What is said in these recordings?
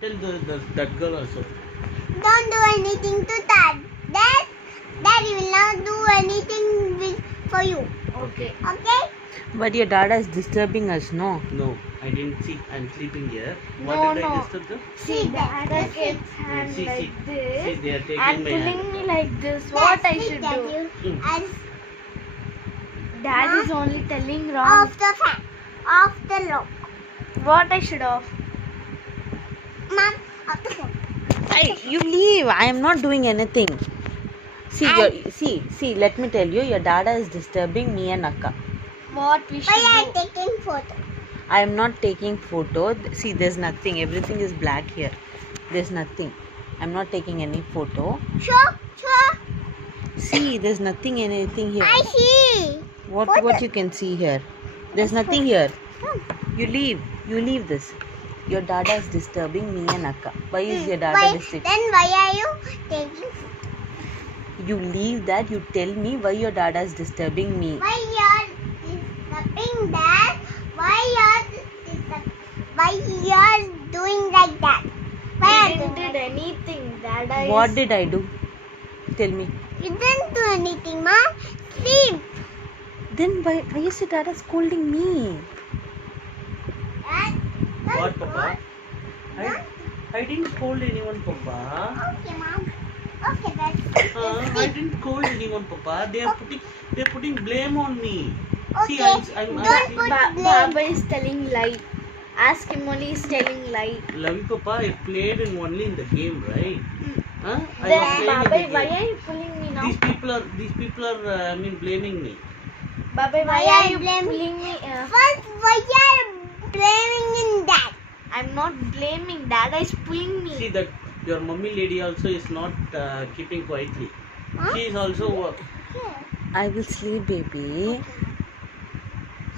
Tell that girl also. Don't do anything to Dad. Daddy will not do anything for you. Okay. Okay? But your dada is disturbing us, no? No, I didn't see. I'm sleeping here. What No, did I no. disturb them? See, Dada gets hand See, like see, this they are taking and my pulling hand. me like this. What I should do? As Dad is only telling wrong. off the fan. Off the lock. What I should off? Mom, off the phone. Hey, you leave. I am not doing anything. See, let me tell you, your dada is disturbing me and Akka. What we should Why do? are taking photo? I am not taking photo. See, there's nothing. Everything is black here. There's nothing. I'm not taking any photo. Sure. See, there's nothing, anything here. I see. What you can see here? There's nothing here. You leave this. Your dada is disturbing me and Akka. Why is your dada disturbing? Then why are you taking photo? You leave that. You tell me why your dada is disturbing me. Why you are disturbing that? Why you are doing like that? Why I are didn't doing did anything. Dada is... What did I do? Tell me. You didn't do anything, Ma. Sleep. Then why is your dada scolding me? What, Papa? I didn't scold anyone, Papa. Okay, Mom. Okay, that's I didn't scold anyone, Papa. They're putting blame on me. See, Okay, I'm don't put blame. Baba is telling lie. Ask him only is telling lie. Lavi, Papa, I played only in the game, right? Huh? I was Then playing Baba, in the why game. are you pulling me now? These people are blaming me. Baba, Why why are are you you blaming- pulling me? First, why you are blaming in that? I'm not blaming. Dada is pulling me. See that your mummy lady also is not keeping quietly. Huh? She is also. I will sleep, baby.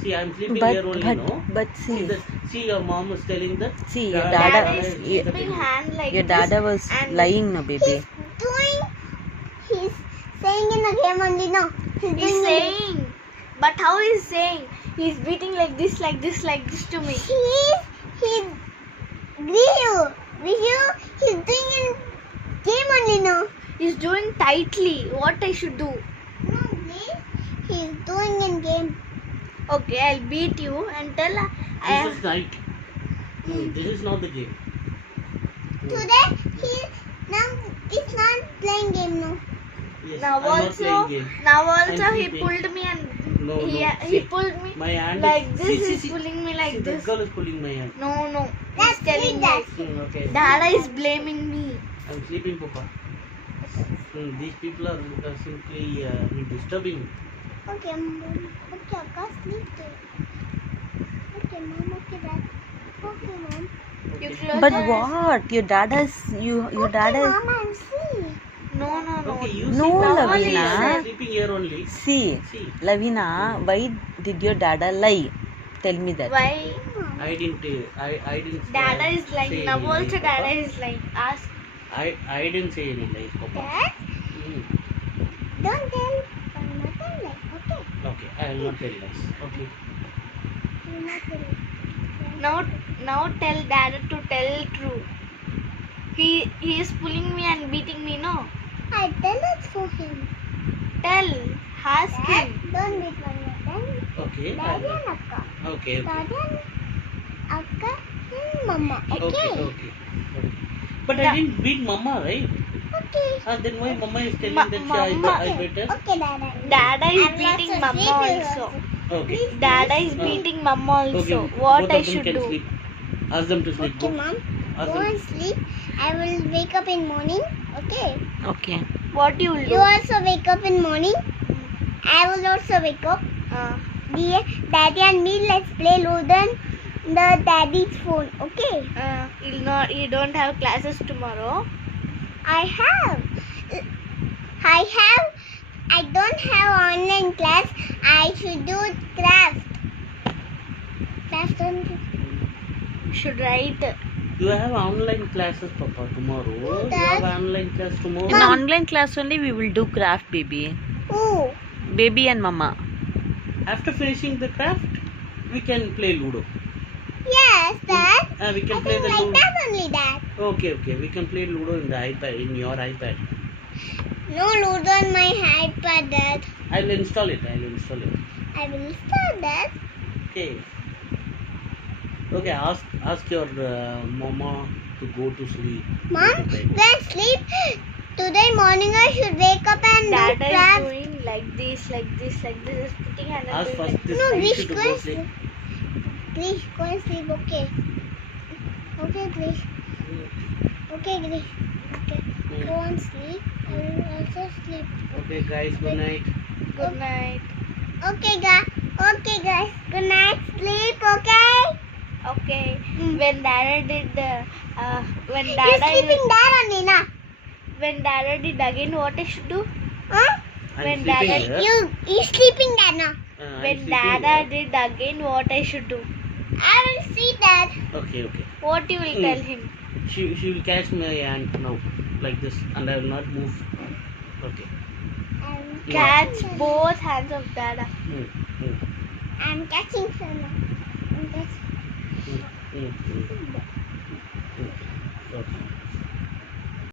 See, I'm sleeping here only, no? But see, See, your mom is telling that. see, your Dada dada, is keeping hand like your this. dada was and lying, no, baby. He's saying in the game only, no? He's doing saying. But how he's saying? He's beating like this to me. He's he's doing in game only, no? He's doing tightly. What I should do? No, he's doing in game. Okay, I'll beat you and tell This is night. This is not the game. Today he's not playing game, no? Yes, now I'm not also playing game. he sleeping. pulled me and No, he no. he See, pulled me my hand like is, this. see, He's pulling me like see, this. That girl is pulling my hand. No. Let's He's telling leave me. that. Okay. Dada is blaming me. I'm sleeping, Papa. These people are simply disturbing me. Okay, Mom. Okay, Akka, sleep there. Okay, Mom. Okay, Dad. Okay, Mom. You Okay. close But your eyes. what? Your dada is your Okay, dada is. Mom, I'm sleep. No. Okay, you No, sleep. Lavina. I'm sleeping here only. See, See, Lavina, why did your dada lie? Tell me that. Why? I didn't. I didn't. Dada is say lying. any Now lies, also Papa. Dada is lying. Ask. I didn't say any lies, Papa. Dad, Mm. don't tell nothing like, okay? Okay, I will not tell lies. Okay. You're not telling. Now tell Dada to tell true. He is pulling me and beating me. No. I tell it for him. Tell. Ask Dad, him. don't beat one of them. Okay. Daddy and Akka. Okay. Daddy and Akka and Mama. Okay. Okay? Okay. But I didn't beat Mama, right? Okay. Then why Mama is telling that Mama. I better? Okay, Dada. Dada is I'm beating lots of Mama sleeping also. Okay. Dada is beating Mama also. Okay. What both I of them should can do? Sleep. Ask them to sleep. Okay, Go. Mom. Ask Go them. and sleep. I will wake up in morning. Okay. Okay. What you will do? You also wake up in morning. I will also wake up. Daddy and me, let's play Ludo on the daddy's phone. Okay. You don't have classes tomorrow. I don't have online class. I should do craft. Craft only. You should write. You have online classes, Papa, tomorrow. You Dad. have online class tomorrow. In online class only we will do craft, baby. Who? Baby and mama. After finishing the craft, we can play Ludo. Yes, Dad. We can I play think the like Ludo. that only, Dad. Okay, okay. We can play Ludo in the iPad, in your iPad. No Ludo on my iPad, Dad. I'll install it. I'll install it. I will start that. Okay. Okay. Ask your mama to go to sleep. Mom, Go to bed. let's sleep. Today morning I should wake up and Dada do is crafts. doing like this, like this, like this. Is putting hand and Ask doing first like this No, Krish Krish, to go go and sleep. sleep. Please go and sleep, okay? Okay, Krish. Okay, Krish. Okay. Go and sleep. I will also sleep. Okay, guys. Good night. Good night. Okay, guys. Okay, guys. Good night. Sleep, okay? Okay. Mm. When Dada did when You're Dada sleeping there only, na? when Dada did again, what I should do? Huh? I'm When sleeping Dada- here. You sleeping there, na? I'm When sleeping Dada here. did again, what I should do? I will see that. Okay, okay. What you will Mm. tell him? She will catch my hand now, like this, and I will not move. Okay. Catch both hands of Dada. Mm, mm, I'm catching her now. I'm catching. mm, mm, mm. Okay.